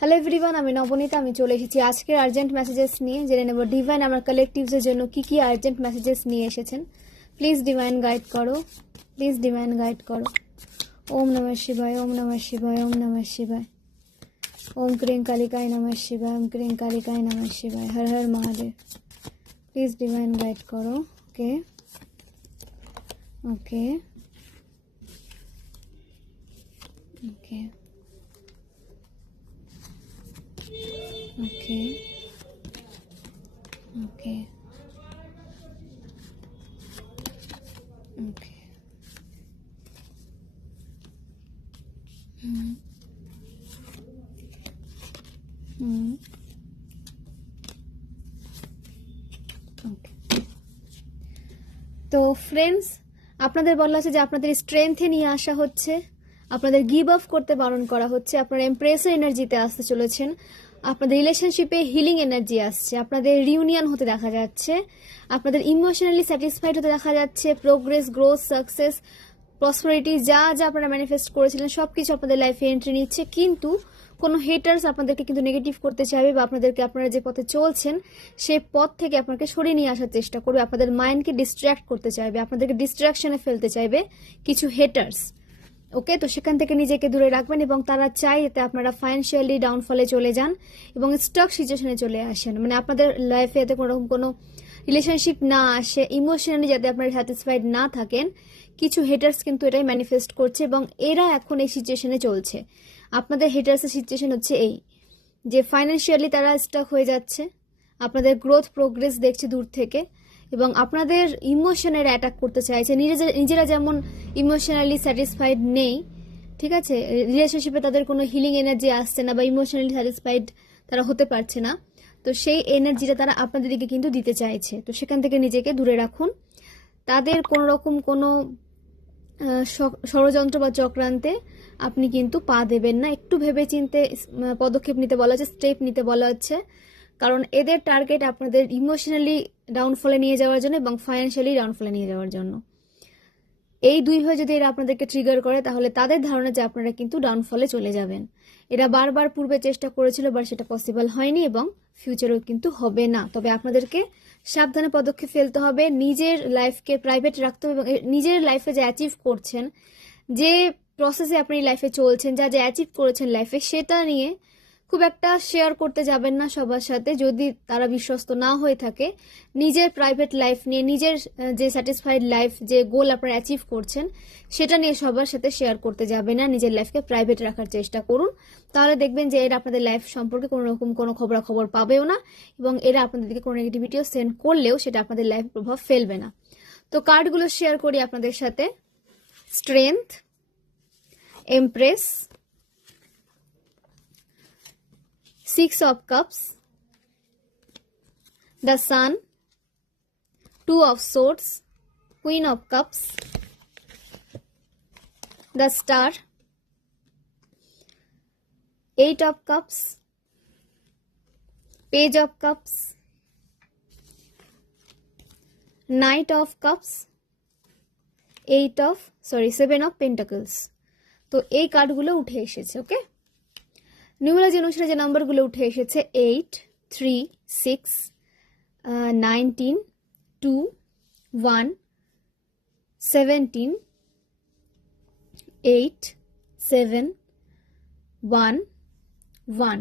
Hello everyone, আমি নবনীতা। আমি চলে এসেছি আজকের আর্জেন্ট মেসেজেস নিয়ে। জেনে নেব ডিভাইন আমার কালেকটিভসের জন্য কি কি আর্জেন্ট মেসেজেস নিয়ে এসেছেন। প্লিজ ডিভাইন গাইড করো, প্লিজ ডিভাইন গাইড করো। ওম নমঃ শিবায়, ওম নমঃ শিবায়, ওম নমঃ শিবায়, ওম ক্রিং কালিকায় নমঃ শিবায়, ওম ক্রিং কালিকায় নমঃ শিবায়, Har Har Mahadev. Please divine guide করো। ওকে ওকে ওকে ওকে ওকে ওকে ওকে। তো ফ্রেন্ডস, আপনাদের বলা আছে যে আপনাদের স্ট্রেংথে নিয়ে আসা হচ্ছে, আপনাদের গিভ আপ করতে বারণ করা হচ্ছে, আপনারা এমপ্রেসের এনার্জিতে আসতে চলেছেন, আপনাদের রিলেশনশিপে হিলিং এনার্জি আসছে, আপনাদের রিউনিয়ন হতে দেখা যাচ্ছে, আপনাদের ইমোশনালি স্যাটিসফাইড হতে দেখা যাচ্ছে, প্রোগ্রেস, গ্রোথ, সাকসেস, প্রসপারিটি যা যা আপনারা ম্যানিফেস্ট করেছিলেন সবকিছু আপনাদের লাইফে এন্ট্রি নিচ্ছে। কিন্তু কোনো হেটার্স আপনাদেরকে কিন্তু নেগেটিভ করতে চাইবে বা আপনাদেরকে আপনারা যে পথে চলছেন সেই পথ থেকে আপনাকে সরিয়ে নিয়ে আসার চেষ্টা করবে, আপনাদের মাইন্ডকে ডিস্ট্র্যাক্ট করতে চাইবে, আপনাদেরকে ডিস্ট্রাকশনে ফেলতে চাইবে কিছু হেটার্স। ওকে, তো সেখান থেকে নিজেকে দূরে রাখবেন এবং তারা চাই যাতে আপনারা ফাইন্যান্সিয়ালি ডাউনফলে চলে যান এবং স্টক সিচুয়েশনে চলে আসেন। মানে আপনাদের লাইফে যাতে কোনো রিলেশনশিপ না আসে, ইমোশনালি যাতে আপনারা স্যাটিসফাইড না থাকেন। কিছু হেটার্স কিন্তু এটাই ম্যানিফেস্ট করছে এবং এরা এখন এই সিচুয়েশনে চলছে। আপনাদের হেটার্সের সিচুয়েশন হচ্ছে এই যে ফাইন্যান্সিয়ালি তারা স্টক হয়ে যাচ্ছে, আপনাদের গ্রোথ প্রোগ্রেস দেখছে দূর থেকে এবং আপনাদের ইমোশনের অ্যাটাক করতে চাইছে। নিজেরা যেমন ইমোশনালি স্যাটিসফাইড নেই, ঠিক আছে, রিলেশনশিপে তাদের কোনো হিলিং এনার্জি আসছে না বা ইমোশনালি স্যাটিসফাইড তারা হতে পারছে না, তো সেই এনার্জিটা তারা আপনাদের দিকে কিন্তু দিতে চাইছে। তো সেখান থেকে নিজেকে দূরে রাখুন। তাদের কোনো রকম কোনো ষড়যন্ত্র বা চক্রান্তে আপনি কিন্তু পা দেবেন না। একটু ভেবে চিন্তে পদক্ষেপ নিতে বলা হচ্ছে, স্টেপ নিতে বলা হচ্ছে, কারণ এদের টার্গেট আপনাদের ইমোশনালি ডাউনফলে নিয়ে যাওয়ার জন্য এবং ফাইন্যান্সিয়ালি ডাউনফলে নিয়ে যাওয়ার জন্য। এই দুইভাবে যদি এরা আপনাদেরকে ট্রিগার করে তাহলে তাদের ধারণা যে আপনারা কিন্তু ডাউনফলে চলে যাবেন। এরা বারবার পূর্বে চেষ্টা করেছিল, বাট সেটা পসিবল হয়নি এবং ফিউচারেও কিন্তু হবে না। তবে আপনাদেরকে সাবধানে পদক্ষেপ ফেলতে হবে, নিজের লাইফকে প্রাইভেট রাখতে হবে এবং নিজের লাইফে যা অ্যাচিভ করছেন, যে প্রসেসে আপনি লাইফে চলছেন, যা যা অ্যাচিভ করেছেন লাইফে, সেটা নিয়ে খুব একটা শেয়ার করতে যাবেন না সবার সাথে যদি তারা বিশ্বস্ত না হয়ে থাকে। নিজের প্রাইভেট লাইফ নিয়ে, নিজের যে স্যাটিসফাইড লাইফ, যে গোল আপনারা অ্যাচিভ করছেন সেটা নিয়ে সবার সাথে শেয়ার করতে যাবেন না। নিজের লাইফকে প্রাইভেট রাখার চেষ্টা করুন, তাহলে দেখবেন যে এরা আপনাদের লাইফ সম্পর্কে কোনো রকম কোনো খবরাখবর পাবেও না এবং এরা আপনাদেরকে কোনো নেগেটিভিটিও সেন্ড করলেও সেটা আপনাদের লাইফে প্রভাব ফেলবে না। তো কার্ডগুলো শেয়ার করি আপনাদের সাথে। Strength, empress, 6 of Cups, the Sun, 2 of Swords, Queen of Cups, the Star, 8 of Cups, Page of Cups, Knight of Cups, 7 of Pentacles। তো এই কার্ডগুলো উঠে এসেছে। ওকে, নিউমেরোলজি অনুসারে যে নাম্বারগুলো উঠে এসেছে 8, 3, 6, 19, 2, 1, 17, 8, 7, 1, 1।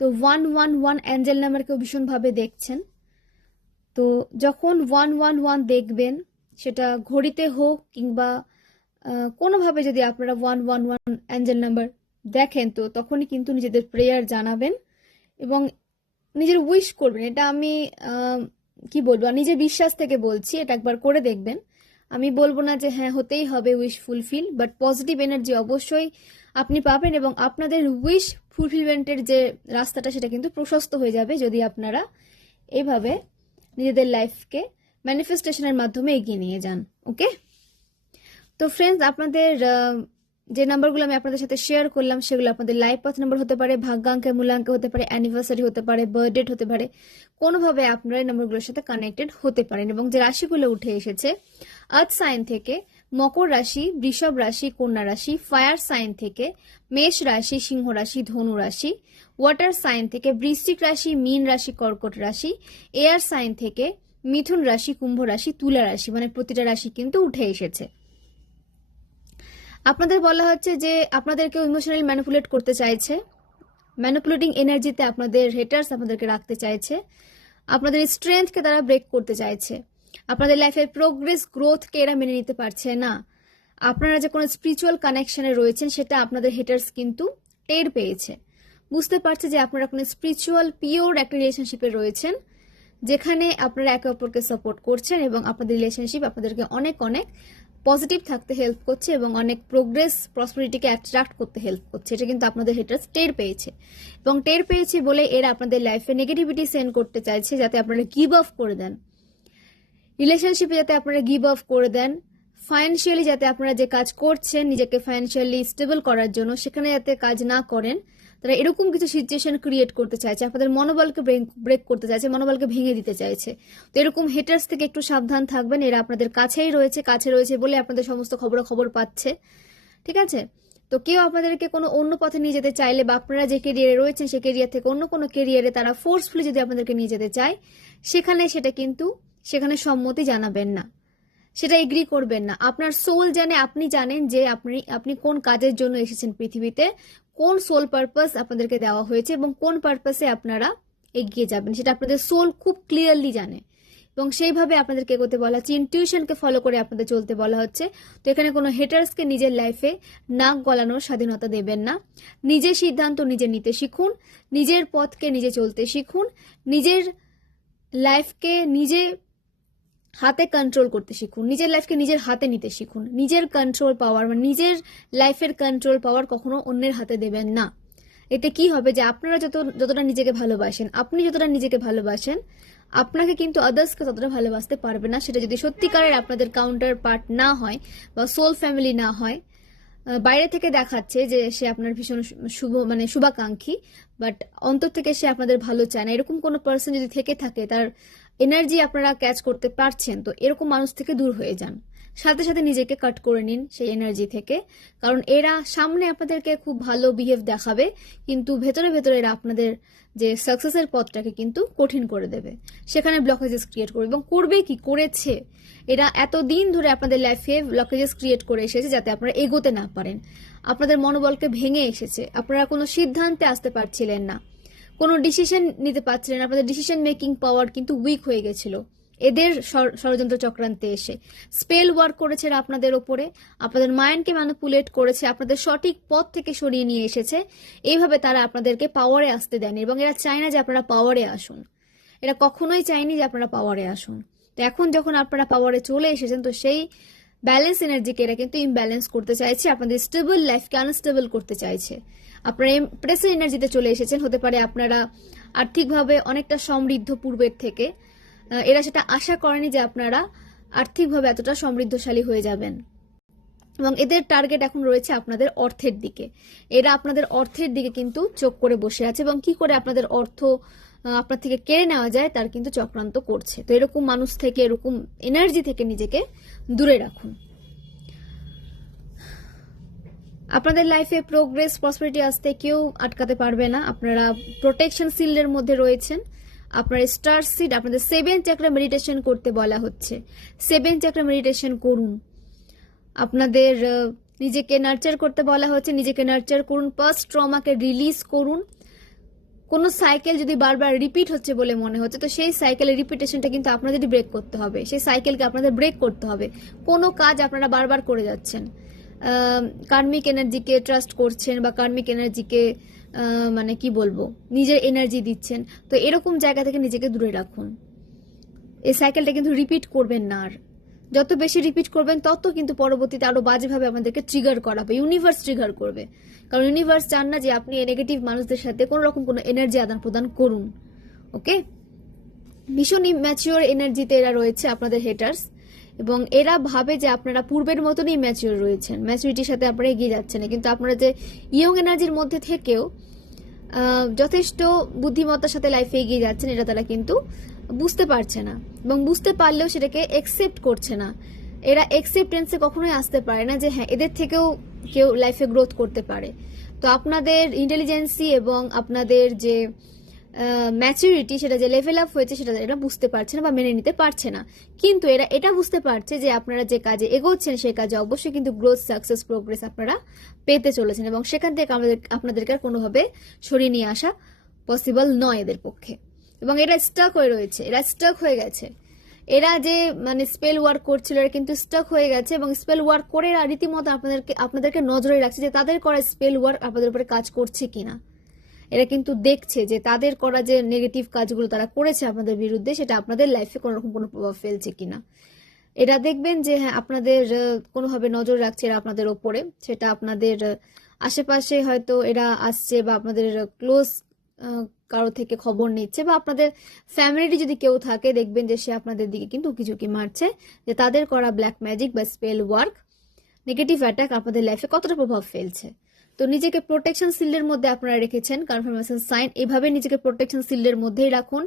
তো 111 অ্যাঞ্জেল নাম্বারকেও ভীষণভাবে দেখছেন। তো যখন 111 দেখবেন, সেটা ঘড়িতে হোক কিংবা কোনোভাবে যদি আপনারা 111 অ্যাঞ্জেল নাম্বার দেখেন, তো তখনই কিন্তু নিজেদের প্রেয়ার জানাবেন এবং নিজের উইশ করবেন। এটা আমি কি বলবো, নিজের বিশ্বাস থেকে বলছি, এটা একবার করে দেখবেন। আমি বলবো না যে হ্যাঁ হতেই হবে wish fulfil, but positive energy অবশ্যই আপনি পাবেন এবং আপনাদের উইশ ফুলফিলমেন্টের যে রাস্তাটা সেটা কিন্তু প্রশস্ত হয়ে যাবে যদি আপনারা এইভাবে নিজেদের লাইফকে ম্যানিফেস্টেশনের মাধ্যমে এগিয়ে নিয়ে যান। ওকে, তো ফ্রেন্ডস, আপনাদের যে নাম্বারগুলো আমি আপনাদের সাথে শেয়ার করলাম সেগুলো আপনাদের লাইফ পাথ নাম্বার হতে পারে, ভাগ্যাঙ্কের মূল্যাঙ্ক হতে পারে, অ্যানিভার্সারি হতে পারে, বার্থডেট হতে পারে, কোনোভাবে আপনারা এই নাম্বারগুলোর সাথে কানেক্টেড হতে পারেন। এবং যে রাশিগুলো উঠে এসেছে আর্থ সাইন থেকে মকর রাশি, বৃষভ রাশি, কন্যা রাশি, ফায়ার সাইন থেকে মেষ রাশি, সিংহ রাশি, ধনু রাশি, ওয়াটার সাইন থেকে বৃশ্চিক রাশি, মীন রাশি, কর্কট রাশি, এয়ার সাইন থেকে মিথুন রাশি, কুম্ভ রাশি, তুলা রাশি, মানে প্রতিটা রাশি কিন্তু উঠে এসেছে। আপনাদের বলা হচ্ছে যে আপনাদেরকে ইমোশনালি ম্যানিপুলেট করতে চাইছে, ম্যানিপুলেটিং এনার্জিতে আপনাদের হেটার্স আপনাদেরকে রাখতে চাইছে, আপনাদের স্ট্রেংথকে তারা ব্রেক করতে চাইছে, আপনাদের লাইফের প্রোগ্রেস গ্রোথকে এরা মেনে নিতে পারছে না। আপনারা যে কোনো স্পিরিচুয়াল কানেকশনে রয়েছেন সেটা আপনাদের হেটার্স কিন্তু টের পেয়েছে, বুঝতে পারছে যে আপনারা কোনো স্পিরিচুয়াল পিওর একটা রিলেশনশিপে রয়েছেন, যেখানে আপনারা একে অপরকে সাপোর্ট করছেন এবং আপনাদের রিলেশনশিপ আপনাদেরকে অনেক অনেক পজিটিভ থাকতে হেল্প করছে এবং অনেক প্রোগ্রেস প্রসপারিটিকে অ্যাট্রাক্ট করতে হেল্প করছে। এটা কিন্তু আপনাদের হেটার্স টের পেয়েছে, এবং টের পেয়েছে বলে এরা আপনাদের লাইফে নেগেটিভিটি সেন্ড করতে চাইছে, যাতে আপনারা গিভ আপ করে দেন রিলেশনশিপে, যাতে আপনারা গিভ আপ করে দেন ফাইন্যান্সিয়ালি, যাতে আপনারা যে কাজ করছেন নিজেকে ফাইন্যান্সিয়ালি স্টেবল করার জন্য সেখানে যাতে কাজ না করেন। তারা এরকম কিছু সিচুয়েশন ক্রিয়েট করতে চাইছে, আপনাদের মনোবলকে ব্রেক করতে চাইছে, মনোবলকে ভেঙে দিতে চাইছে। তো এরকম হেটার্স থেকে একটু সাবধান থাকবেন, এরা আপনাদের কাছেই রয়েছে, কাছে রয়েছে বলে আপনাদের সমস্ত খবর পাচ্ছে, ঠিক আছে? তো কেউ আপনাদেরকে কোনো অন্য পথে নিয়ে যেতে চাইলে বা আপনারা যে কেরিয়ারে রয়েছেন সেই কেরিয়ার থেকে অন্য কোনো কেরিয়ারে তারা ফোর্সফুলি যদি আপনাদেরকে নিয়ে যেতে চায়, সেখানে সম্মতি জানাবেন না, সেটা এগ্রি করবেন না। আপনার সোল জানে, আপনি জানেন যে আপনি কোন কাজের জন্য এসেছেন পৃথিবীতে, কোন সোল পারপাস আপনাদেরকে দেওয়া হয়েছে এবং কোন পারপাসে আপনারা এগিয়ে যাবেন, সেটা আপনাদের সোল খুব ক্লিয়ারলি জানে এবং সেইভাবে আপনাদেরকে এগোতে বলা হচ্ছে, ইনটিউশনকে ফলো করে আপনাদের চলতে বলা হচ্ছে। তো এখানে কোনো হেটার্সকে নিজের লাইফে নাক গলানোর স্বাধীনতা দেবেন না। নিজের সিদ্ধান্ত নিজে নিতে শিখুন, নিজের পথকে নিজে চলতে শিখুন, নিজের লাইফকে নিজে হাতে কন্ট্রোল করতে শিখুন, নিজের লাইফকে নিজের হাতে নিতে শিখুন। নিজের কন্ট্রোল পাওয়ার মানে নিজের লাইফের কন্ট্রোল পাওয়ার কখনো অন্যের হাতে দেবেন না। এতে কি হবে যে আপনারা যতটা নিজেকে ভালোবাসেন, আপনি যতটা নিজেকে ভালোবাসেন, আপনাকে কিন্তু আদার্সকে ততটা ভালোবাসতে পারবে না। সেটা যদি সত্যিকারের আপনাদের কাউন্টার পার্ট না হয় বা সোল ফ্যামিলি না হয়, বাইরে থেকে দেখাচ্ছে যে সে আপনার ভীষণ শুভাকাঙ্ক্ষী, বাট অন্তর থেকে সে আপনাদের ভালো চায় না, এরকম কোনো পার্সন যদি থেকে থাকে, তার এনার্জি আপনারা ক্যাচ করতে পারছেন, তো এরকম মানুষ থেকে দূর হয়ে যান, সাথে সাথে নিজেকে কাট করে নিন সেই এনার্জি থেকে। কারণ এরা সামনে আপনাদেরকে খুব ভালো বিহেভ দেখাবে, কিন্তু ভেতরে ভেতরে এরা আপনাদের যে সাকসেসের পথটাকে কিন্তু কঠিন করে দেবে, সেখানে ব্লকেজেস ক্রিয়েট করবে এবং করেছে এরা এতদিন ধরে আপনাদের লাইফে ব্লকেজেস ক্রিয়েট করে এসেছে, যাতে আপনারা এগোতে না পারেন, আপনাদের মনোবলকে ভেঙে এসেছে, আপনারা কোনো সিদ্ধান্তে আসতে পারছিলেন না, কোনো ডিসিশন নিতে পারছিলেন, আপনাদের ডিসিশন মেকিং পাওয়ার কিন্তু উইক হয়ে গেছিল এদের ষড়যন্ত্র চক্রান্তে এসে। স্পেল ওয়ার্ক করেছে আপনাদের ওপরে, আপনাদের মাইন্ডকে ম্যানিপুলেট করেছে, আপনাদের সঠিক পথ থেকে সরিয়ে নিয়ে এসেছে। এইভাবে তারা আপনাদেরকে পাওয়ারে আসতে দেয়নি এবং এরা চায় না যে আপনারা পাওয়ারে আসুন, এরা কখনোই চায়নি যে আপনারা পাওয়ারে আসুন। তো এখন যখন আপনারা পাওয়ারে চলে এসেছেন, তো সেই ব্যালেন্স এনার্জিকে এরা কিন্তু ইমব্যালেন্স করতে চাইছে, আপনাদের স্টেবল লাইফকে আনস্টেবল করতে চাইছে। আপনারা প্রেসের এনার্জিতে চলে এসেছেন, হতে পারে আপনারা আর্থিকভাবে অনেকটা সমৃদ্ধ পূর্বের থেকে, এরা সেটা আশা করেনি যে আপনারা আর্থিকভাবে এতটা সমৃদ্ধশালী হয়ে যাবেন এবং এদের টার্গেট এখন রয়েছে আপনাদের অর্থের দিকে। এরা আপনাদের অর্থের দিকে কিন্তু চোখ করে বসে আছে এবং কি করে আপনাদের অর্থ আপনার থেকে কেড়ে নেওয়া যায় তার কিন্তু চক্রান্ত করছে। তো এরকম মানুষ থেকে, এরকম এনার্জি থেকে নিজেকে দূরে রাখুন। আপনাদের লাইফে প্রোগ্রেস প্রসপারিটি আসতে কেউ আটকাতে পারবে না, আপনারা প্রোটেকশন শিল্ডের মধ্যে রয়েছেন। আপনার স্টার সিড, আপনাদের 7 চাকরা মেডিটেশন করতে বলা হচ্ছে, 7 চাকরা মেডিটেশন করুন। আপনাদের নিজেকে নার্চার করতে বলা হচ্ছে, নিজেকে নার্চার করুন, পাস্ট ট্রমাকে রিলিজ করুন। কোনো সাইকেল যদি বারবার রিপিট হচ্ছে বলে মনে হচ্ছে, তো সেই সাইকেলের রিপিটেশনটা কিন্তু আপনাদেরই ব্রেক করতে হবে, সেই সাইকেলকে আপনাদের ব্রেক করতে হবে। কোনো কাজ আপনারা বারবার করে যাচ্ছেন, কার্মিক এনার্জিকে ট্রাস্ট করছেন বা কার্মিক এনার্জিকে নিজের এনার্জি দিচ্ছেন, তো এরকম জায়গা থেকে নিজেকে দূরে রাখুন। এই সাইকেলটা কিন্তু রিপিট করবেন না, আর যত বেশি রিপিট করবেন তত কিন্তু পরবর্তীতে আরো বাজেভাবে আমাদেরকে ট্রিগার করা হবে, ইউনিভার্স ট্রিগার করবে। কারণ ইউনিভার্স চান না যে আপনি নেগেটিভ মানুষদের সাথে কোনো রকম কোনো এনার্জি আদান প্রদান করুন। ওকে, ভীষণ ম্যাচিওর এনার্জিতে এরা রয়েছে আপনাদের হেটার্স, এবং এরা ভাবে যে আপনারা পূর্বের মতনই ম্যাচিওর রয়েছেন, ম্যাচুরিটির সাথে আপনারা এগিয়ে যাচ্ছেন, কিন্তু আপনারা যে ইয়ং এনার্জির মধ্যে থেকেও যথেষ্ট বুদ্ধিমত্তার সাথে লাইফে এগিয়ে যাচ্ছেন, এটা তারা কিন্তু বুঝতে পারছে না, এবং বুঝতে পারলেও সেটাকে একসেপ্ট করছে না। এরা একসেপ্টেন্সে কখনোই আসতে পারে না যে হ্যাঁ এদের থেকেও কেউ লাইফে গ্রোথ করতে পারে। তো আপনাদের ইন্টেলিজেন্সি এবং আপনাদের যে ম্যাচুরিটি, সেটা যে লেভেল আপ হয়েছে সেটা এরা বুঝতে পারছে না বা মেনে নিতে পারছে না। কিন্তু এরা এটা বুঝতে পারছে যে আপনারা যে কাজে এগোচ্ছেন সেই কাজে অবশ্যই কিন্তু গ্রোথ, সাকসেস, প্রোগ্রেস আপনারা পেতে চলেছেন, এবং সেখান থেকে আপনাদেরকে আর কোনোভাবে সরিয়ে নিয়ে আসা পসিবল নয় এদের পক্ষে। এবং এরা স্টাক হয়ে রয়েছে, এরা স্টাক হয়ে গেছে। এরা যে মানে স্পেল ওয়ার্ক করছিল এরা কিন্তু স্টাক হয়ে গেছে, এবং স্পেল ওয়ার্ক করে এরা রীতিমতো আপনাদেরকে নজরে রাখছে যে তাদের করা স্পেল ওয়ার্ক আপনাদের উপরে কাজ করছে কিনা। এরা কিন্তু দেখছে যে তাদের করা যে নেগেটিভ কাজগুলো তারা করেছে আপনাদের বিরুদ্ধে সেটা আপনাদের লাইফে কোনো রকম কোনো প্রভাব ফেলছে কিনা। এরা দেখবেন যে হ্যাঁ আপনাদের কোনোভাবে নজর রাখছে এরা আপনাদের ওপরে, সেটা আপনাদের আশেপাশে হয়তো এরা আসছে বা আপনাদের ক্লোজ কারো থেকে খবর নিচ্ছে, বা আপনাদের ফ্যামিলিটি যদি কেউ থাকে দেখবেন যে সে আপনাদের দিকে কিন্তু উকিঝুঁকি মারছে যে তাদের করা ব্ল্যাক ম্যাজিক বা স্পেল ওয়ার্ক, নেগেটিভ অ্যাটাক আপনাদের লাইফে কতটা প্রভাব ফেলছে। তো নিজেকে প্রোটেকশন শিল্ডের মধ্যে আপনারা রেখেছেন কনফার্মেশন সাইন, এভাবে নিজেকে প্রোটেকশন শিল্ডের মধ্যেই রাখুন।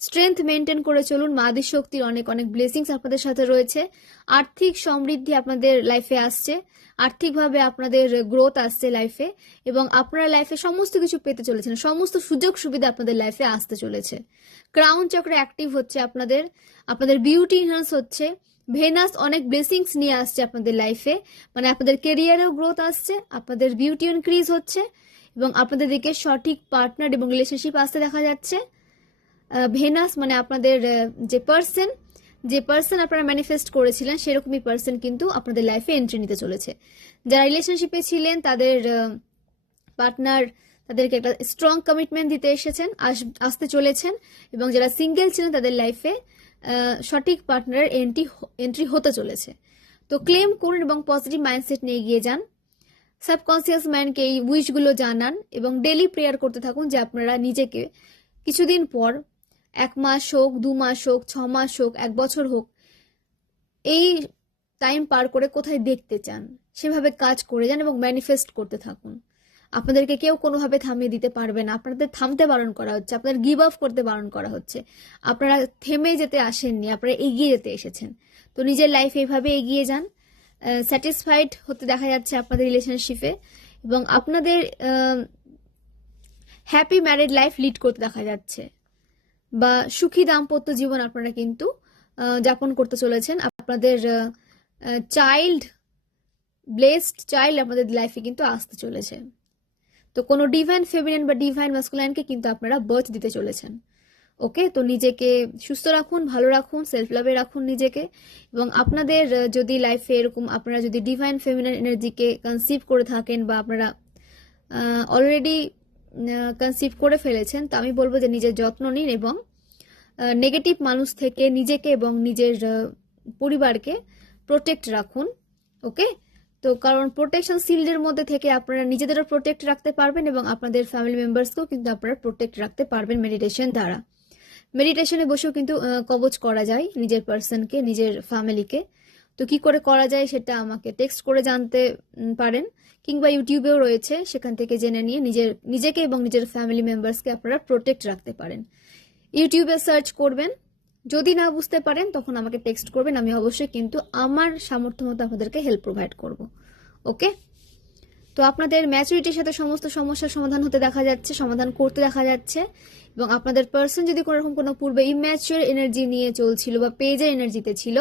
স্ট্রেংথ মেনটেন করে চলুন, মা আদি শক্তির অনেক অনেক ব্লেসিংস আপনাদের সাথে রয়েছে। আর্থিক সমৃদ্ধি আপনাদের লাইফে আসছে, আর্থিকভাবে আপনাদের গ্রোথ আসছে লাইফে, এবং আপনারা লাইফে সমস্ত কিছু পেতে চলেছেন, সমস্ত সুযোগ সুবিধা আপনাদের লাইফে আসতে চলেছে। ক্রাউন চক্র অ্যাক্টিভ হচ্ছে আপনাদের, আপনাদের বিউটি ইনহ্যান্স হচ্ছে, ভেনাস অনেক ব্লেসিংস নিয়ে আসছে আপনাদের লাইফে, মানে আপনাদের কেরিয়ারেও গ্রোথ আসছে, আপনাদের বিউটি ইনক্রিজ হচ্ছে, এবং আপনাদের দিকে সঠিক পার্টনার এবং রিলেশনশিপ আসতে দেখা যাচ্ছে। ভেনাস মানে আপনাদের যে পার্সন আপনারা ম্যানিফেস্ট করেছিলেন সেরকমই পার্সন কিন্তু আপনাদের লাইফে এন্ট্রি নিতে চলেছে। যারা রিলেশনশিপে ছিলেন তাদের পার্টনার তাদেরকে একটা স্ট্রং কমিটমেন্ট দিতে এসেছেন, আসতে চলেছেন, এবং যারা সিঙ্গেল ছিলেন তাদের লাইফে সঠিক পার্টনারের এন্ট্রি হতে চলেছে। তো ক্লেম করুন এবং পজিটিভ মাইন্ডসেট নিয়ে এগিয়ে যান। সাবকনসিয়াস মাইন্ডকে এই উইশগুলো জানান এবং ডেলি প্রেয়ার করতে থাকুন যে আপনারা নিজেকে কিছুদিন পর, 1 মাস হোক, 2 মাস হোক, 6 মাস হোক, 1 বছর হোক, এই টাইম পার করে কোথায় দেখতে চান সেভাবে কাজ করে যান এবং ম্যানিফেস্ট করতে থাকুন। আপনাদেরকে কেউ কোনোভাবে থামিয়ে দিতে পারবে না, আপনাদের থামতে বারণ করা হচ্ছে, আপনাদের গিভ আপ করতে বারণ করা হচ্ছে। আপনারা থেমে যেতে আসেননি, আপনারা এগিয়ে যেতে এসেছেন। তো নিজের লাইফ এইভাবে এগিয়ে যান। স্যাটিসফাইড হতে দেখা যাচ্ছে আপনাদের রিলেশনশিপে, এবং আপনাদের হ্যাপি ম্যারিড লাইফ লিড করতে দেখা যাচ্ছে, বা সুখী দাম্পত্য জীবন আপনারা কিন্তু যাপন করতে চলেছেন। আপনাদের ব্লেসড চাইল্ড আপনাদের লাইফে কিন্তু আসতে চলেছে। তো কোনো ডিভাইন ফেমিনিন বা ডিভাইন মাস্কুলাইনকে কিন্তু আপনারা বার্থ দিতে চলেছেন। ওকে, তো নিজেকে সুস্থ রাখুন, ভালো রাখুন, সেলফ লাভে রাখুন নিজেকে। এবং আপনাদের যদি লাইফে এরকম আপনারা যদি ডিভাইন ফেমিনিন এনার্জিকে কনসিভ করে থাকেন, বা আপনারা অলরেডি কনসিভ করে ফেলেছেন, তো আমি বলবো যে নিজের যত্ন নিন এবং নেগেটিভ মানুষ থেকে নিজেকে এবং নিজের পরিবারকে প্রোটেক্ট রাখুন। ওকে, তো কারণ প্রোটেকশন শিল্ডের মধ্যে থেকে আপনারা নিজেদেরও প্রোটেক্ট রাখতে পারবেন এবং আপনাদের ফ্যামিলি মেম্বার্সকেও কিন্তু আপনারা প্রোটেক্ট রাখতে পারবেন মেডিটেশন দ্বারা। মেডিটেশনে বসেও কিন্তু কবচ করা যায় নিজের পার্সনকে, নিজের ফ্যামিলিকে। তো কি করে করা যায় সেটা আমাকে টেক্সট করে জানতে পারেন, কিংবা ইউটিউবেও রয়েছে, সেখান থেকে জেনে নিয়ে নিজেকে এবং নিজের ফ্যামিলি মেম্বার্সকে আপনারা প্রোটেক্ট রাখতে পারেন। ইউটিউবে সার্চ করবেন, যদি না বুঝতে পারেন তখন আমাকে টেক্সট করবেন, আমি অবশ্যই কিন্তু আমার সামর্থ্য মতো আপনাদেরকে হেল্প প্রোভাইড করব। ওকে, তো আপনাদের ম্যাচুরিটির সাথে সমস্ত সমস্যার সমাধান হতে দেখা যাচ্ছে, সমাধান করতে দেখা যাচ্ছে। এবং আপনাদের পার্সন যদি কোনো রকম কোনো পূর্বে ইম্যাচিওর এনার্জি নিয়ে চলছিল বা পেজের এনার্জিতে ছিল,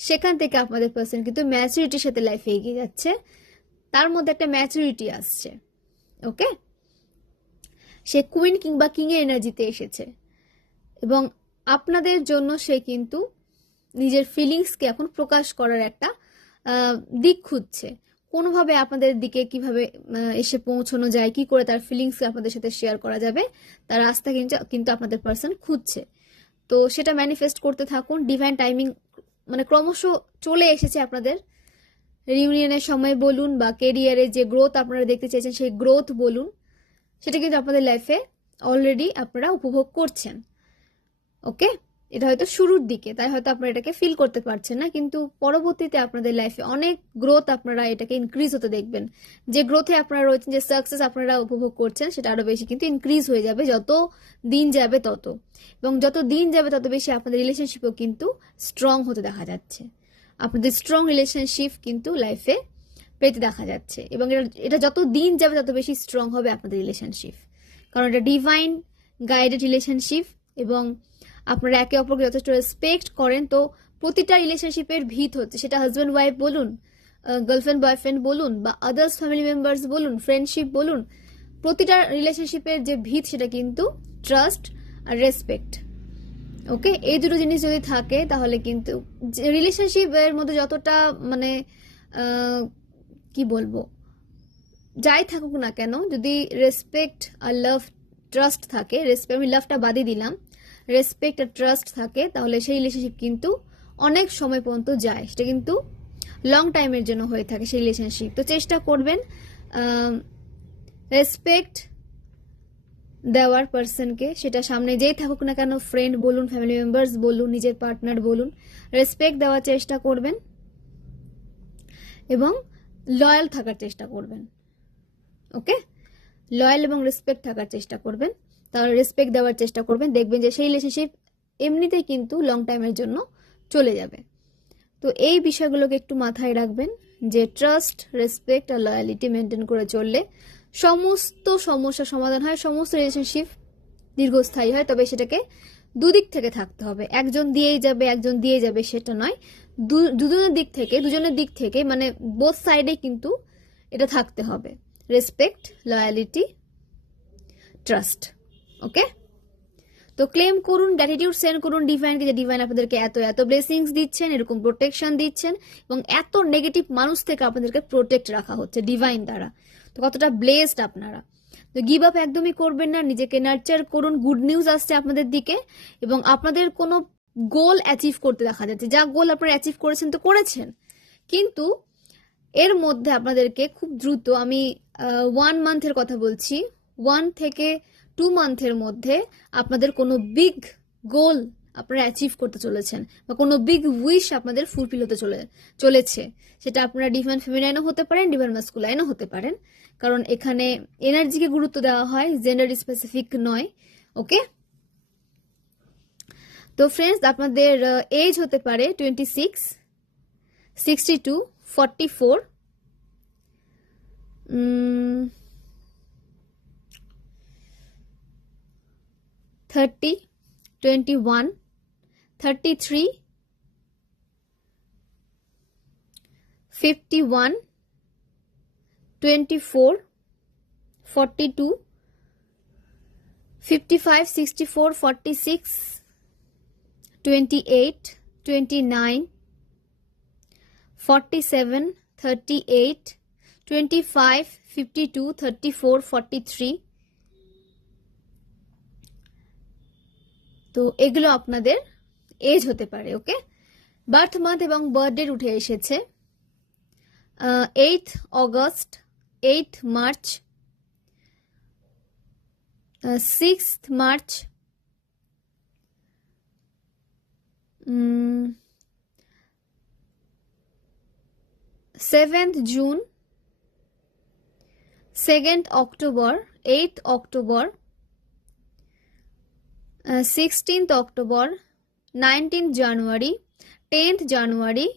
সেখান থেকে আপনাদের পার্সন কিন্তু ম্যাচুরিটির সাথে লাইফে এগিয়ে যাচ্ছে, তার মধ্যে একটা ম্যাচুরিটি আসছে। ওকে, সে কুইন কিংবা কিং এর এনার্জিতে এসেছে, এবং আপনাদের জন্য সে কিন্তু নিজের ফিলিংসকে এখন প্রকাশ করার একটা দিক খুঁজছে। কোনোভাবে আপনাদের দিকে কিভাবে এসে পৌঁছানো যায়, কি করে তার ফিলিংসকে আপনাদের সাথে শেয়ার করা যাবে, তার রাস্তা কিন্তু আপনাদের পার্সন খুঁজছে। তো সেটা ম্যানিফেস্ট করতে থাকুন। ডিভাইন টাইমিং মানে ক্রমশ চলে এসেছে আপনাদের। রিউনিয়নের সময় বলুন, বা কেরিয়ারে যে গ্রোথ আপনারা দেখতে চাইছেন সেই গ্রোথ বলুন, সেটা কিন্তু আপনাদের লাইফে অলরেডি আপনারা উপভোগ করছেন। ওকে, এটা হয়তো শুরুর দিকে, তাই হয়তো আপনারা এটাকে ফিল করতে পারছেন না, কিন্তু পরবর্তীতে আপনাদের লাইফে অনেক গ্রোথ আপনারা এটাকে ইনক্রিজ হতে দেখবেন। যে গ্রোথে আপনারা রয়েছেন, যে সাকসেস আপনারা উপভোগ করছেন, সেটা আরো বেশি কিন্তু ইনক্রিজ হয়ে যাবে যত দিন যাবে তত, এবং যত দিন যাবে তত বেশি আপনাদের রিলেশনশিপও কিন্তু স্ট্রং হতে দেখা যাচ্ছে। আপনাদের স্ট্রং রিলেশনশিপ কিন্তু লাইফে পেতে দেখা যাচ্ছে, এবং এটা যত দিন যাবে তত বেশি স্ট্রং হবে আপনাদের রিলেশনশিপ, কারণ এটা ডিভাইন গাইডেড রিলেশনশিপ, এবং আপনারা একে অপরকে যথেষ্ট রেসপেক্ট করেন। তো প্রতিটা রিলেশনশিপের ভিত হচ্ছে, সেটা হাজব্যান্ড ওয়াইফ বলুন, গার্লফ্রেন্ড বয়ফ্রেন্ড বলুন, বা আদার্স ফ্যামিলি মেম্বার্স বলুন, ফ্রেন্ডশিপ বলুন, প্রতিটা রিলেশনশিপের যে ভিত সেটা কিন্তু ট্রাস্ট আর রেসপেক্ট। ওকে, এই দুটো জিনিস যদি থাকে তাহলে কিন্তু রিলেশনশিপের মধ্যে যতটা মানে কি বলবো, যাই থাকুক না কেন, যদি রেসপেক্ট আর লাভ ট্রাস্ট থাকে, রেসপেক্ট আমি লাভটা বাদই দিলাম, রেসপেক্ট আর ট্রাস্ট থাকে, তাহলে সেই রিলেশনশিপ কিন্তু অনেক সময় পর্যন্ত যায়, সেটা কিন্তু লং টাইমের জন্য হয়ে থাকে সেই রিলেশনশিপ। তো চেষ্টা করবেন রেসপেক্ট দেওয়ার পার্সনকে, সেটা সামনে যেই থাকুক না কেন, ফ্রেন্ড বলুন, ফ্যামিলি মেম্বার্স বলুন, নিজের পার্টনার বলুন, রেসপেক্ট দেওয়ার চেষ্টা করবেন এবং লয়াল থাকার চেষ্টা করবেন। ওকে, লয়াল এবং রেসপেক্ট থাকার চেষ্টা করবেন, তাহলে রেসপেক্ট দেওয়ার চেষ্টা করবেন, দেখবেন যে সেই রিলেশনশিপ এমনিতেই কিন্তু লং টাইমের জন্য চলে যাবে। তো এই বিষয়গুলোকে একটু মাথায় রাখবেন যে ট্রাস্ট, রেসপেক্ট আর লয়ালিটি মেনটেন করে চললে সমস্ত সমস্যার সমাধান হয়, সমস্ত রিলেশনশিপ দীর্ঘস্থায়ী হয়। তবে সেটাকে দুদিক থেকে থাকতে হবে, একজন দিয়েই যাবে সেটা নয়, দুজনের দিক থেকে মানে বোথ সাইডে কিন্তু এটা থাকতে হবে, রেসপেক্ট, লয়ালিটি, ট্রাস্ট। ওকে, তো ক্লেম করুন, গ্র্যাটিটিউড সেন্ড করুন ডিভাইনকে, যে ডিভাইন আপনাদেরকে এত এত ব্লেসিংস দিচ্ছেন, এরকম প্রোটেকশন দিচ্ছেন, এবং এত নেগেটিভ মানুষ থেকে আপনাদেরকে প্রোটেক্ট রাখা হচ্ছে ডিভাইন দ্বারা। তো কতটা ব্লেসড আপনারা। তো গিভ আপ একদমই করবেন না, নিজেকে নার্চার করুন, গুড নিউজ আসছে আপনাদের দিকে, এবং আপনাদের কোনো গোল অ্যাচিভ করতে দেখা যাচ্ছে, যা গোল আপনারা অ্যাচিভ করেছেন তো করেছেন, কিন্তু এর মধ্যে আপনাদেরকে খুব দ্রুত, আমি 1 মান্থের কথা বলছি, 1 থেকে 2 মান্থের মধ্যে আপনাদের কোনো বিগ গোল আপনারা অ্যাচিভ করতে চলেছেন, বা কোনো বিগ উইশ আপনাদের ফুলফিল হতে চলেছে। সেটা আপনারা ডিভাইন ফেমিনাইনও হতে পারেন, ডিভাইন মাস্কুলাইনও হতে পারেন, কারণ এখানে এনার্জিকে গুরুত্ব দেওয়া হয়, জেন্ডার স্পেসিফিক নয়। ওকে, তো ফ্রেন্ডস, আপনাদের এজ হতে পারে 26, 62, 44, 30, 21, 33, 51, 24, 42, 55, 64, 46, 28, 29, 47, 38, 25, 52, 34, 43। তো এগুলো আপনাদের এজ হতে পারে। ওকে, বার্থ মান্থ এবং বার্থডে উঠে এসেছে 8th August, 8th March, 6th March, 7th June, 2nd October, 8th October, 16th October, 19th জানুয়ারি, 10th জানুয়ারি,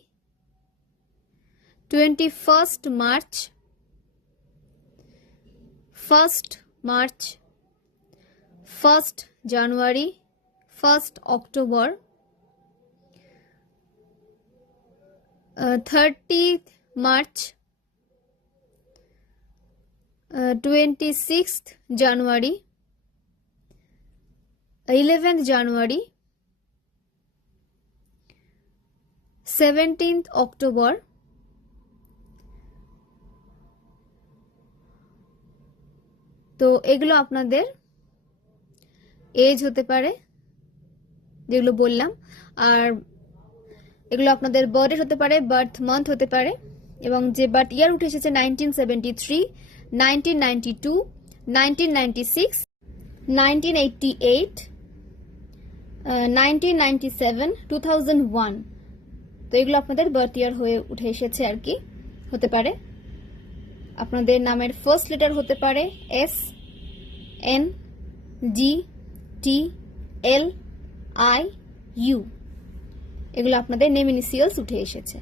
21st March, 1st March, 1st জানুয়ারি, 1st October, 30th March, 26th জানুয়ারি, 11th জানুয়ারি, 17th October, তো এগুলো আপনাদের age হতে পারে যেগুলো বললাম, আর এগুলো আপনাদের বার্থডে হতে পারে, বার্থ মান্থ হতে পারে, এবং যে বার্থ ইয়ার উঠে এসেছে 1973, 1992, 1996, 1988, 1997, 2001। তো এগুলো আপনাদের বার্থ ইয়ার হয়ে উঠে এসেছে আর কি, হতে পারে। আপনাদের নামের ফার্স্ট লেটার হতে পারে S, N, G, T, L, I, U। এগুলো আপনাদের নেম ইনিশিয়ালস উঠে এসেছে।